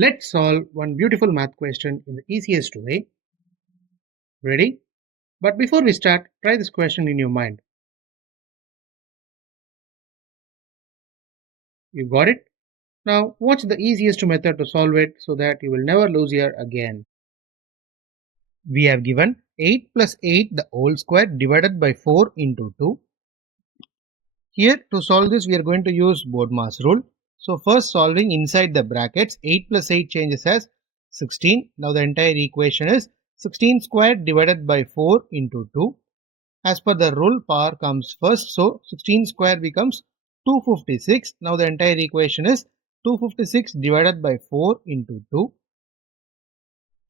Let's solve one beautiful math question in the easiest way. Ready? But before we start, try this question in your mind. You got it? Now, what's the easiest method to solve it so that you will never lose here again? We have given 8 plus 8 the whole square divided by 4 into 2. Here to solve this we are going to use BODMAS rule. So first solving inside the brackets 8 plus 8 changes as 16. Now the entire equation is 16 squared divided by 4 into 2. As per the rule power comes first, so 16 square becomes 256. Now the entire equation is 256 divided by 4 into 2.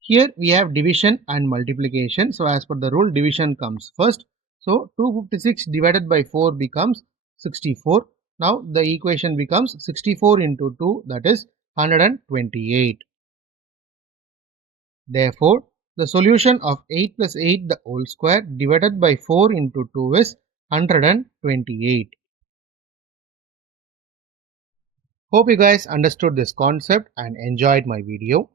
Here we have division and multiplication. So as per the rule division comes first. So 256 divided by 4 becomes 64. Now the equation becomes 64 into 2, that is 128. Therefore, the solution of 8 plus 8 the whole square divided by 4 into 2 is 128. Hope you guys understood this concept and enjoyed my video.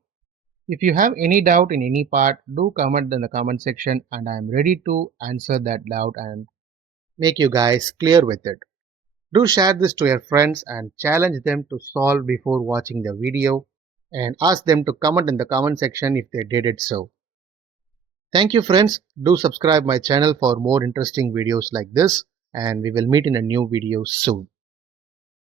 If you have any doubt in any part, do comment in the comment section and I am ready to answer that doubt and make you guys clear with it. Do share this to your friends and challenge them to solve before watching the video and ask them to comment in the comment section if they did it so. Thank you friends, do subscribe my channel for more interesting videos like this and we will meet in a new video soon.